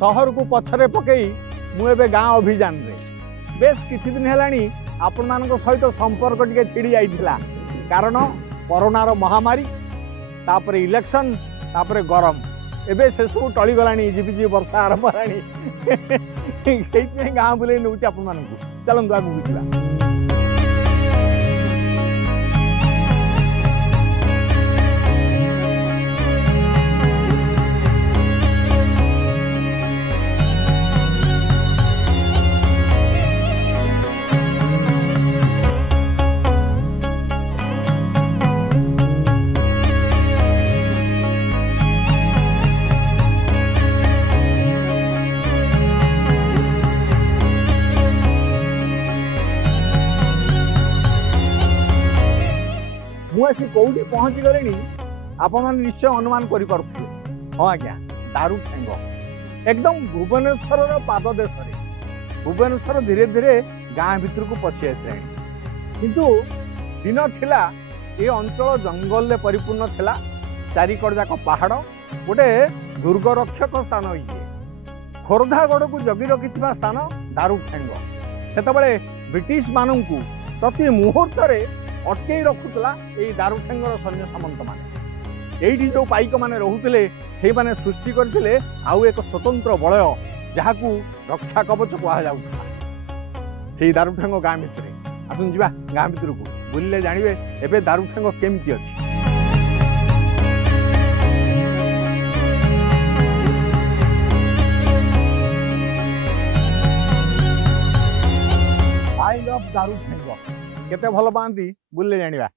सहर को पछरे पकई मुझे गाँ अभियान रे बेस किछि दिन हेलानी आपण मानक सहित संपर्क टिके छिड़ी जाइथिला कारण कोरोनार महामारी तापरे इलेक्शन तापरे गरम एबे से सब टली गलानी झिपिझिपि वर्षा आरंभ हेलानी सेइते गाँ बुले नउछि आपण मानक चलंतु आगु बुझिबा। मुझे कौटी पहुँची गले आपण निश्चय अनुमान कर हाँ आज्ञा दारुठेंग एकदम भुवनेश्वर पाददेश भुवनेश्वर धीरे धीरे गाँ भितर को पशि आसा किंतु दिन थिला ये अंचल जंगल परिपूर्ण थिला चारिकड़ जाक पहाड़ गोटे दुर्गरक्षक स्थान ये खोर्धागढ़ को जगी रखि स्थान दारुठेंग से ब्रिटिश मानू प्रति मुहूर्त अटकई रखुला ये दारुठेंगर सैन्य सामंत मैंने ये जो पाइक मैंने रोते से मैंने सृष्टि करते आउ एक स्वतंत्र बलय जहाँ को रक्षा कवच कहुला से दारुठेंग गाँ भितर आसन जा गाँ भितर को बुले जानवे एवं दारुठेंग केमती अच्छी। आई लव दारुठेंग केते भल पाती बुले जानिबा।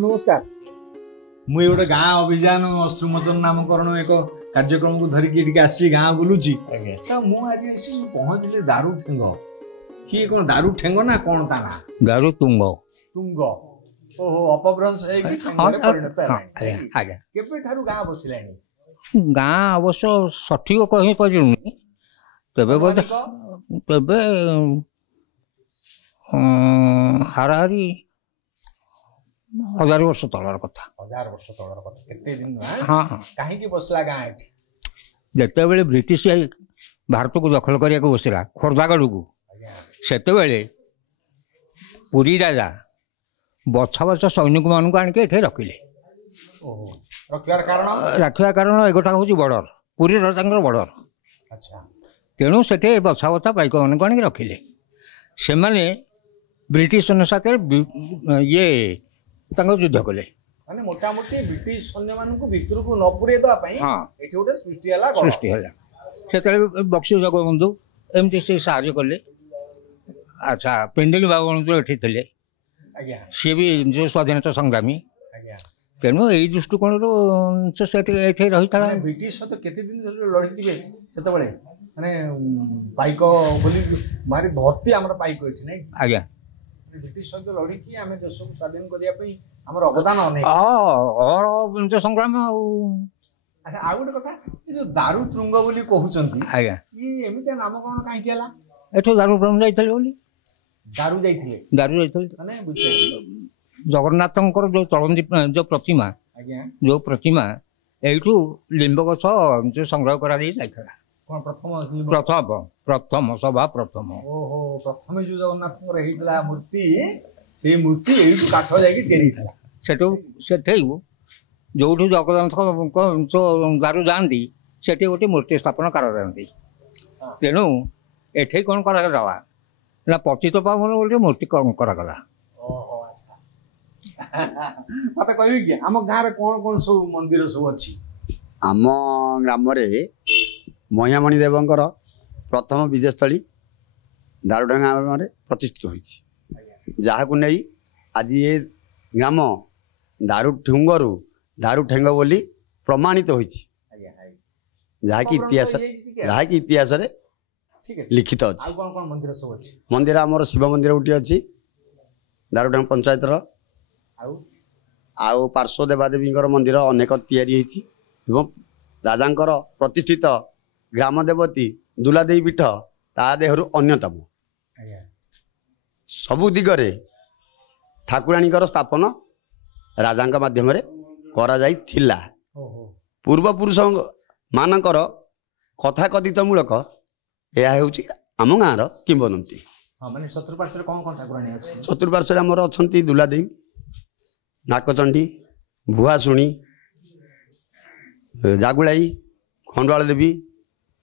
नमस्कार मुझे गोटे गाँ अभियान अश्रुमोचन नामकरण एक कार्यक्रम को धरिकी आसी गाँ बुलूची मुझे पहुँचली दारुठेंग कि कौन दारुठेंग ना कौन ता ना दारू तुंग तुंग ओहो अपभ्रंश केबे ठारू गाँ बसिलानी गाँ अवश्य सठिक कहि परिलुनी तबे बोध तबे हाराहारी 1000 वर्ष तलर कथा 1000 वर्ष तलर कथा केते दिन हाँ हाँ काहे की बसला गाँ जते बेले ब्रिटिश भारत को दखल करिया को बसिला खोर्धागढ़ को सेते बेले पुरी राजा बछा बछा सैनिक मान को आनिके एठे रखिले रखिबार कारण एगोटा हूँ बॉर्डर पुरी राजा बॉर्डर अच्छा तेणु से बछा बछा पाइक मान को आनिके रखिले से माने ब्रिटिश साथ ये युद्ध कले माने मोटा मोटी ब्रिटिश सैन्य मानक भितर को न पुरे दवा पई एठी गोटे सृष्टि हला से बक्सी जगबंधु एमती से साहाय्य कले अच्छा पेंडिंग बाबू एठी थे सी भी जो स्वाधीनता संग्रामी तेणु यही दृष्टिकोण रही था ब्रिटिश सहित केते दिन लड़ीथिबे सेते बेले माने पाइक बोली भारी भर्ती हमर पाइक एठी नै आज्ञा ब्रिटिश सहित लड़ी की आम देश को स्वाधीन करने अवदान संग्राम अच्छा आ गोटे कथा ये जो दारू तुंग बोली कहउचंती आज्ञा ये एमिते नाम कोन काई केला एठो दारू ब्रह्म जाइथले बोली दारू जाइथिले माने बुझे जगन्नाथंकर जो चलंती जो प्रतिमा आज्ञा जो प्रतिमा एठू लिंब गछ जो संग्रह करा दी जाइथला कोन प्रथम प्रथम सभा प्रथम ओहो प्रथम जो जगन्नाथंकर हेइतला मूर्ति से मूर्ति एठू काठ जाकी तेरीथला सेठू सेठेउ जोठू जगन्नाथ दारू जाती सेठी गोटे मूर्ति स्थापन कराती तेणु एठे कौन करागला ना पतित पावन गोटे मूर्ति करागला मत कह कि आम गाँव कौन कौन सब मंदिर सब अच्छी आम ग्राम महियामणि देवंकर प्रथम विजयस्थली दारुडांगा ग्राम प्रतिष्ठित होती जहाँ नहीं आज ये ग्राम दारू ठुंगरू दारू ठेंग बोली प्रमाणित होती जहाँकि इतिहास लिखित अच्छी मंदिर आमर शिव मंदिर गोटे अच्छी दारुडांग पंचायत आउ पार्श्व देवादेवी मंदिर अनेक तैयारी राजा प्रतिष्ठित ग्राम देवती दुलादेवी पीठ ता देहरु अन्यतम सबु दिगरे ठाकुराणी स्थापन राजा माध्यम करा जाइथिला पूर्व पुरुष मानकर कथा कथित मूलक यह हूँ आम गाँव किंवदंती चतुर्पार्श्व आमर अच्छा दुलादेवी नाकचंडी भुआशुणी जागुलाई खंडवाल देवी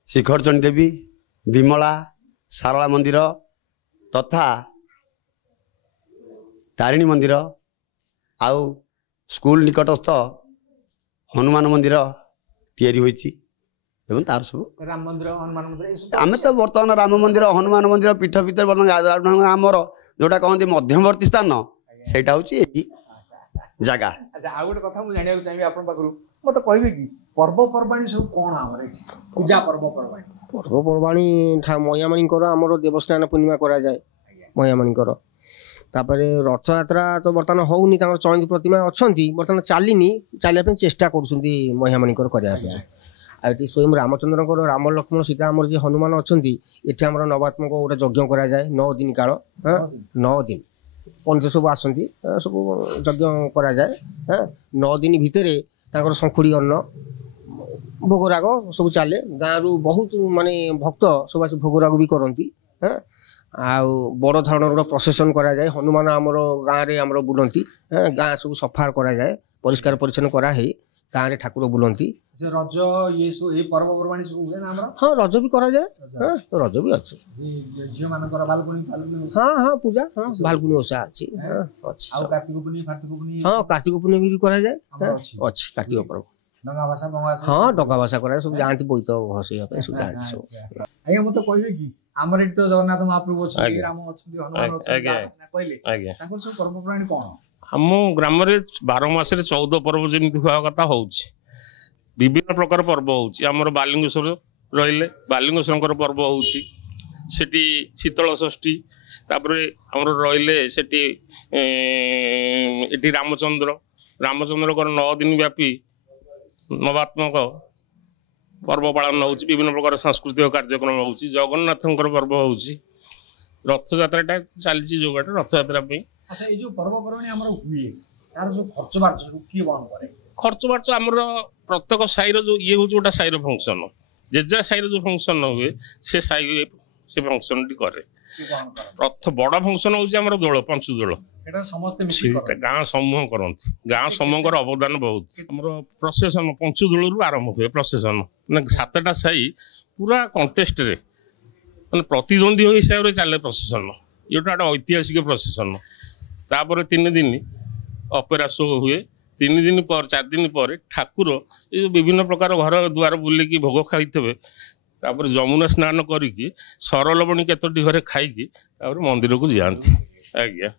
शिखरचंडी देवी विमला सारला मंदिर तथा तारिणी मंदिर आउ स्कूल निकटस्थ हनुमान मंदिर तैयारी होईची एवं तार सब राम मंदिर हनुमान मंदिर आम तो बर्तमान राम मंदिर हनुमान मंदिर पीठ भीतर आमर जोटा कहते मध्यवर्ती स्थान सेटा हूँ जगह अच्छा आ गोटे कथा मुझे जाना चाहिए आप मत कहे कि पर्वपर्वाणी सब कौन आम पूजा पर्वपर्वाणी महियामणिकर आमर देवस्नान पूर्णिमा करा जाए महियामणिकर तापर रथ यात्रा तो बर्तमान होनी चलती प्रतिमा अच्छा बर्तमान चलनी चलने चेष्टा कर महियामणिकर करने आगे स्वयं रामचंद्र राम लक्ष्मण सीता आमर जी हनुमान अच्छा ये आम नवात्मक गोटे यज्ञ करा जाए 9 दिन काल 9 दिन पंच सब आसती सब यज्ञ करा जाए 9 दिन भितर शंखुड़ी अन्न भोगराग सब चले गाँव रु बहुत माने भक्त सब भोगराग भी करती आउ बड़ धरण गोटे प्रोसेसन करा जाए हनुमान आमर गाँव में आमर बुलती गाँ सब सफा करा जाए परिष्कार परिच्छन्न कराई गाँव में ठाकुर बुलती रज ये सब ये पर्वपर्वाणी सब हुए ना हमरा हाँ रज भी करा जाए रज भी अच्छे झियो मानकर बालकुनी हाँ हाँ पूजा हाँ बालकुनी ओषा अच्छी अच्छी आ कार्तिक पूर्णिमा हाँ कार्तिक पूर्णिमा भी करा जाए अच्छी कार्तिक पर्व डंगा भाषा हाँ डंगा भाषा करा सब जानते बोईत भसैया सब जानते सब आज्ञा मत कहबे कि आमर एठी तो जगन्नाथ महाप्रभु अछि राम अछि हनुमान अछि कहले आज्ञा ताको सब पर्वपर्वाणी कोन हम ग्राम रे 12 मास रे 14 पर्व जेमिति हुआ कथा होउछि विभिन्न प्रकार पर्व होउछि हमर बालिंगेश्वर रहिले बालिंगेश्वर पर्व होउछि सेठी शीतल षष्ठी तापरे हमर रहिले सेठी एठी रामचंद्र को 9 दिन व्यापी नवात्मक पर्व पालन होउछि विभिन्न प्रकार सांस्कृतिक कार्यक्रम होउछि जगन्नाथंकर पर्व होउछि रथ यात्राटा चलछि जो गाटा रथ यात्रा पे अच्छा ये जो पर्वपर्वाणी हमर हुए तार जो खर्च बार्च की बन करे खर्च बार्च हमर प्रत्येक साइर जो ये हो जोटा साइर फंक्शन जेजा साइर जो फंक्शन हुए से साइ से फंक्शन टी करे प्रथ बड़ फंक्शन होउछि हमर दोल पंच दोल एटा समस्त मिसी गाँ समूह करंती गाँ समूहर अवदान बहुत हमर प्रोसेशन पंच दोल रु आरंभ हुए प्रोसेशन माने 7टा साइ पूरा कंटेस्ट रे माने प्रतिद्वंदी हिसाब रे चले प्रोसेशन योटा ऐतिहासिक प्रोसेशन तापर 3 दिन ऑपेरा शो हुए 3 दिन पर 4 दिन पर ठाकुर ये विभिन्न प्रकार घर द्वार बुलिकी भोग खाई तापर जमुना स्नान करिकी सरलबणी केतोटी घरे खाइकी तापर मंदिर को जाती आज्ञा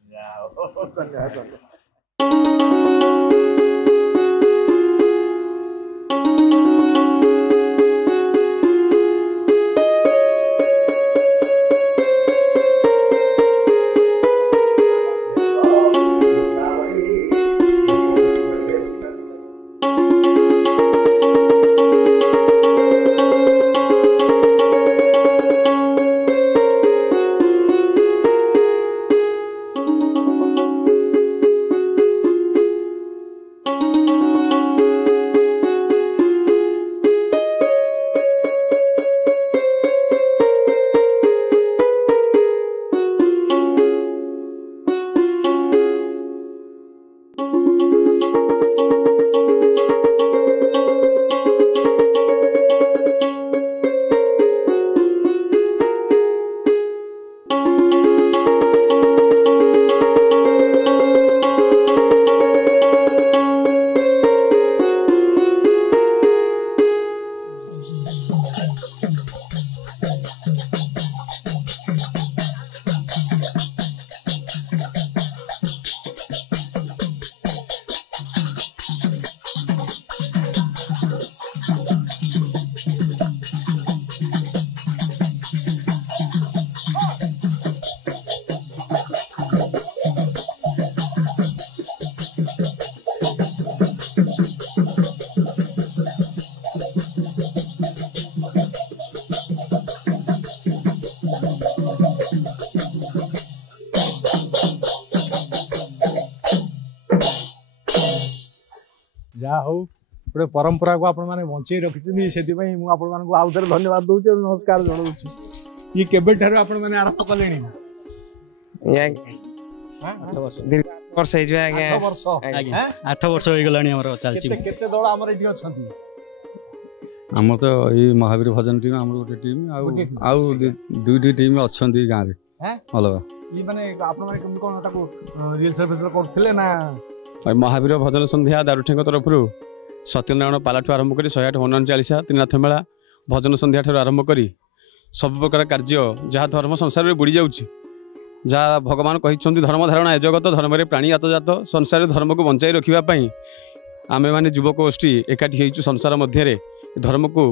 ଯାହା ହଉ ଗୋଟେ ପରମ୍ପରାକୁ ଆପଣମାନେ ବଞ୍ଚେଇ ରଖିଛନ୍ତି ସେଥିପାଇଁ ମୁଁ ଆପଣମାନଙ୍କୁ ଆଉ ଥରେ ଧନ୍ୟବାଦ ଦଉଛି ଆଉ ନମସ୍କାର ଜଣାଉଛି। ଇଏ କେବେଠାରୁ ଆପଣମାନେ ଆରମ୍ଭ କଲେଣି? 8 ବର୍ଷ ହେଇଯିବ ଆଜ୍ଞା। 8 ବର୍ଷ। 8 ବର୍ଷ ହେଇଗଲାଣି ଆମର ଚାଲିଛି। କେତେ ଦଳ ଆମର ଏଠି ଅଛନ୍ତି? ଆମର ତ ଏଇ ମହାବୀର ଭଜନ ଟିମ୍ ଆମର ଗୋଟେ ଟିମ୍ ଆଉ ଦୁଇଟି ଟିମ୍ ଅଛନ୍ତି ଗାଁରେ ଅଲଗା। ଇ ମାନେ ଆପଣମାନେ କେମିତି କଣ ତାକୁ ରିହର୍ସାଲ ଫିହର୍ସାଲ କରୁଥିଲେ ନା? ମହାବୀର ଭଜନ ସନ୍ଧ୍ୟା ଦାରୁଠେଙ୍କ ତରଫରୁ ସତ୍ୟନାରାୟଣ ପାଲାଠୁ ଆରମ୍ଭ କରି 108 ହନୁମାନ ଚାଳିଶା ତ୍ରିନାଥ ମେଳା ଭଜନ ସନ୍ଧ୍ୟା ଠାରୁ ଆରମ୍ଭ କରି ସବୁ ପ୍ରକାର କାର୍ଯ୍ୟ ଯାହା ଧର୍ମ ସଂସାରରେ ବୁଡ଼ି ଯାଉଛି, ଯାହା ଭଗବାନ କହିଛନ୍ତି ଧର୍ମ ଧାରଣା ଏ ଜଗତ ଧର୍ମରେ ପ୍ରାଣୀ ଆତଜାତ, ସଂସାରରେ ଧର୍ମକୁ ବଞ୍ଚାଇ ରଖିବା ପାଇଁ ଆମେମାନେ ଯୁବକ ଗୋଷ୍ଠୀ ଏକାଠି ହେଇଛୁ। ସଂସାର ମଧ୍ୟରେ ଧର୍ମକୁ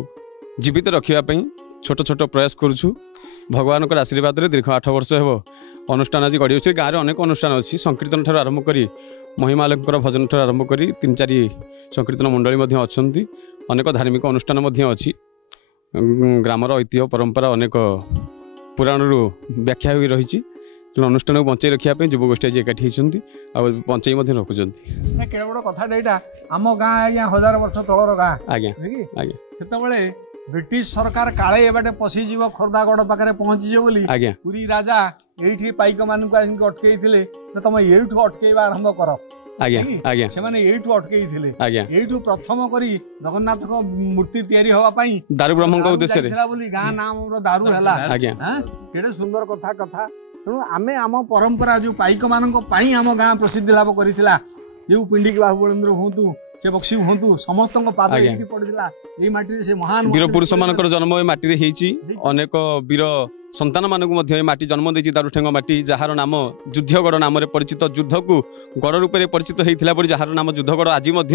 ଜୀବିତ ରଖିବା ପାଇଁ ଛୋଟ ଛୋଟ ପ୍ରୟାସ କରୁଛୁ। ଭଗବାନଙ୍କର ଆଶୀର୍ବାଦରେ ଦୀର୍ଘ 8 ବର୍ଷ ହେବ ଅନୁଷ୍ଠାନ ଆଜି ଗଢ଼ି ଅଛି। ଗାଁରେ ଅନେକ ଅନୁଷ୍ଠାନ ଅଛି, ସଂକୀର୍ତ୍ତନ ଠାରୁ ଆରମ୍ଭ କରି ମହିମାଲଙ୍କର ଭଜନ ଠାରୁ ଆରମ୍ଭ କରି 3-4 ସଂକୀର୍ତ୍ତନ ମଣ୍ଡଳୀ ମଧ୍ୟ ଅଛନ୍ତି। ଅନେକ ଧାର୍ମିକ ଅନୁଷ୍ଠାନ ମଧ୍ୟ ଅଛି। ଗ୍ରାମର ଐତିହ୍ୟ ପରମ୍ପରା ଅନେକ ପୁରାଣରୁ ବ୍ୟାଖ୍ୟା ହୋଇ ରହିଛି। ତେଣୁ ଅନୁଷ୍ଠାନକୁ ବଞ୍ଚାଇ ରଖିବା ପାଇଁ ଯୁବଗୋଷ୍ଠୀ ଆଜି ଏକାଠି ହେଇଛନ୍ତି ଆଉ ବଞ୍ଚାଇ ମଧ୍ୟ ରଖୁଛନ୍ତି। କେଡ଼େ ବଡ଼ କଥାଟା ଏଇଟା। ଆମ ଗାଁ ଆଜ୍ଞା 1000 ବର୍ଷ ତଳର ଗାଁ। ଆଜ୍ଞା ଆଜ୍ଞା। ସେତେବେଳେ ବ୍ରିଟିଶ ସରକାର କାଳେ ଏବାଟେ ପଶିଯିବ ଖୋର୍ଦ୍ଧାଗଡ଼ ପାଖରେ ପହଞ୍ଚିଯିବ ବୋଲି ଆଜ୍ଞା ପୁରୀ ରାଜା ଏଇଠି ପାଇକମାନଙ୍କୁ ଆସିକି ଅଟକେଇଥିଲେ ଯେ ତମେ ଏଇଠୁ ଅଟକେଇବା ଆରମ୍ଭ କର। ଆଜ୍ଞା ଆଜ୍ଞା। ସେମାନେ ଏଇଠୁ ଅଟକେଇଥିଲେ। ଆଜ୍ଞା। ଏଇଠୁ ପ୍ରଥମ କରି ଜଗନ୍ନାଥଙ୍କ ମୂର୍ତ୍ତି ତିଆରି ହବା ପାଇଁ ଦାରୁ ବ୍ରହ୍ମଙ୍କ ଉଦ୍ଦେଶ୍ୟରେ ବୋଲି ଗାଁ ନାଁ ଆମର ଦାରୁ ହେଲା। ଆଜ୍ଞା। କେଡ଼େ ସୁନ୍ଦର କଥା। ତେଣୁ ଆମେ ଆମ ପରମ୍ପରା ଯେଉଁ ପାଇକମାନଙ୍କ ପାଇଁ ଆମ ଗାଁ ପ୍ରସିଦ୍ଧି ଲାଭ କରିଥିଲା, ଯେଉଁ ପିଣ୍ଡିକି ବାବୁ ବଳେନ୍ଦ୍ର ହୁଅନ୍ତୁ ସେ ବକ୍ସି ହୁଅନ୍ତୁ ସମସ୍ତଙ୍କ ପାଦ ଏଇଠି ପଡ଼ିଥିଲା। ଏଇ ମାଟିରେ ସେ ମହାନ ବୀର ପୁରୁଷ ମାନଙ୍କର ଜନ୍ମ ଏ ମାଟିରେ ହେଇଛି। ଅନେକ ବୀର ସନ୍ତାନ ମାନଙ୍କୁ ମଧ୍ୟ ଏ ମାଟି ଜନ୍ମ ଦେଇଛି। ଦାରୁଠେଙ୍ଗ ମାଟି ଯାହାର ନାମ ଯୁଦ୍ଧଗଡ଼ ନାମରେ ପରିଚିତ, ଯୁଦ୍ଧକୁ ଗଡ଼ ରୂପରେ ପରିଚିତ ହେଇଥିଲା ପରି ଯାହାର ନାମ ଯୁଦ୍ଧଗଡ଼ ଆଜି ମଧ୍ୟ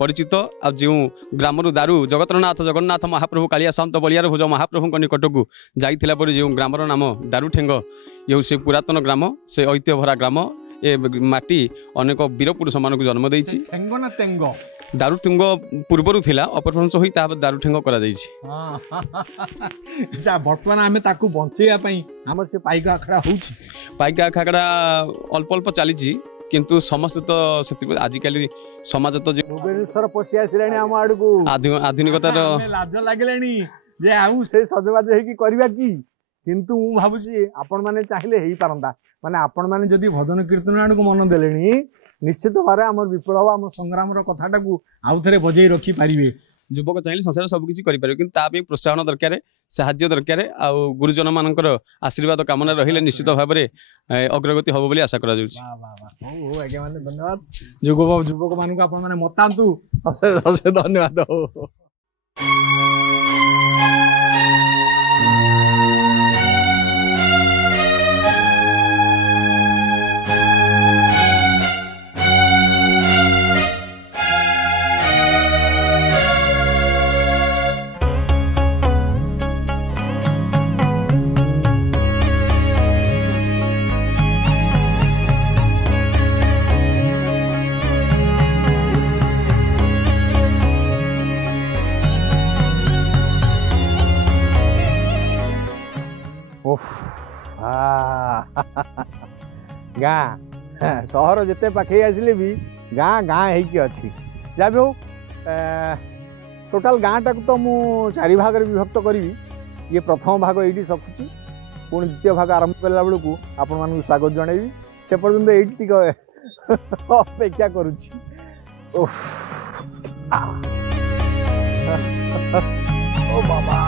ପରିଚିତ। ଆଉ ଯେଉଁ ଗ୍ରାମରୁ ଦାରୁ ଜଗତରନାଥ ଜଗନ୍ନାଥ ମହାପ୍ରଭୁ କାଳିଆ ସାନ୍ତ ବଳିଆର ଭୁଜ ମହାପ୍ରଭୁଙ୍କ ନିକଟକୁ ଯାଇଥିଲା ପରି ଯେଉଁ ଗ୍ରାମର ନାମ ଦାରୁଠେଙ୍ଗ, ଇଏ ସେ ପୁରାତନ ଗ୍ରାମ, ସେ ଐତିହ୍ୟ ଭରା ଗ୍ରାମ। ଏ ମାଟି ଅନେକ ବୀର ପୁରୁଷ ମାନଙ୍କୁ ଜନ୍ମ ଦେଇଛି। ଦାରୁଠେଙ୍ଗ ପୂର୍ବରୁ ଥିଲା, ଅପଭ୍ରଂଶ ହୋଇ ତାପରେ ଦାରୁଠେଙ୍ଗ କରାଯାଇଛି। ବର୍ତ୍ତମାନ ଆମେ ତାକୁ ବଞ୍ଚେଇବା ପାଇଁ ଆମର ସେ ପାଇକ ଆଖଡ଼ା ହଉଛି। ପାଇକ ଆଖଡ଼ା ଅଳ୍ପ ଅଳ୍ପ ଚାଲିଛି, କିନ୍ତୁ ସମସ୍ତେ ତ ସେଥିପାଇଁ ଆଜିକାଲି ସମାଜ ତ ଭୁବନେଶ୍ୱର ପଶି ଆସିଲାଣି ଆମ ଆଡକୁ। ଆଧୁନିକତାର ଲାଜ ଲାଗିଲାଣି ଯେ ଆଉ ସେ ସଜବାଜ ହେଇକି କରିବା କି। କିନ୍ତୁ ମୁଁ ଭାବୁଛି ଆପଣମାନେ ଚାହିଁଲେ ହେଇପାରନ୍ତା। ମାନେ ଆପଣମାନେ ଯଦି ଭଜନ କୀର୍ତ୍ତନ ଆଡ଼କୁ ମନ ଦେଲେଣି ନିଶ୍ଚିତ ଭାବରେ ଆମର ବିପ୍ଳବ ଆମ ସଂଗ୍ରାମର କଥାଟାକୁ ଆଉ ଥରେ ବଜେଇ ରଖିପାରିବେ। ଯୁବକ ଚାହିଁଲେ ସଂସାର ସବୁ କିଛି କରିପାରିବେ, କିନ୍ତୁ ତା ପାଇଁ ପ୍ରୋତ୍ସାହନ ଦରକାର, ସାହାଯ୍ୟ ଦରକାର, ଆଉ ଗୁରୁଜନ ମାନଙ୍କର ଆଶୀର୍ବାଦ କାମନା ରହିଲେ ନିଶ୍ଚିତ ଭାବରେ ଅଗ୍ରଗତି ହବ ବୋଲି ଆଶା କରାଯାଉଛି। ହଉ ଆଜ୍ଞା ମାନେ ଧନ୍ୟବାଦ। ଯୁବକ ମାନଙ୍କୁ ଆପଣମାନେ ମତାନ୍ତୁ। ଅଶେଷ ଧନ୍ୟବାଦ। ଗାଁ ସହର ଯେତେ ପାଖେଇ ଆସିଲେ ବି ଗାଁ ଗାଁ ହେଇକି ଅଛି। ଯାହା ବି ହଉ ଟୋଟାଲ ଗାଁଟାକୁ ତ ମୁଁ 4 ଭାଗରେ ବିଭକ୍ତ କରିବି। ଇଏ ପ୍ରଥମ ଭାଗ ଏଇଠି ସଖୁଛି, ପୁଣି ଦ୍ୱିତୀୟ ଭାଗ ଆରମ୍ଭ କଲା ବେଳକୁ ଆପଣମାନଙ୍କୁ ସ୍ୱାଗତ ଜଣାଇବି। ସେ ପର୍ଯ୍ୟନ୍ତ ଏଇଠି ଟିକେ ଅପେକ୍ଷା କରୁଛି। ଓ ବାବା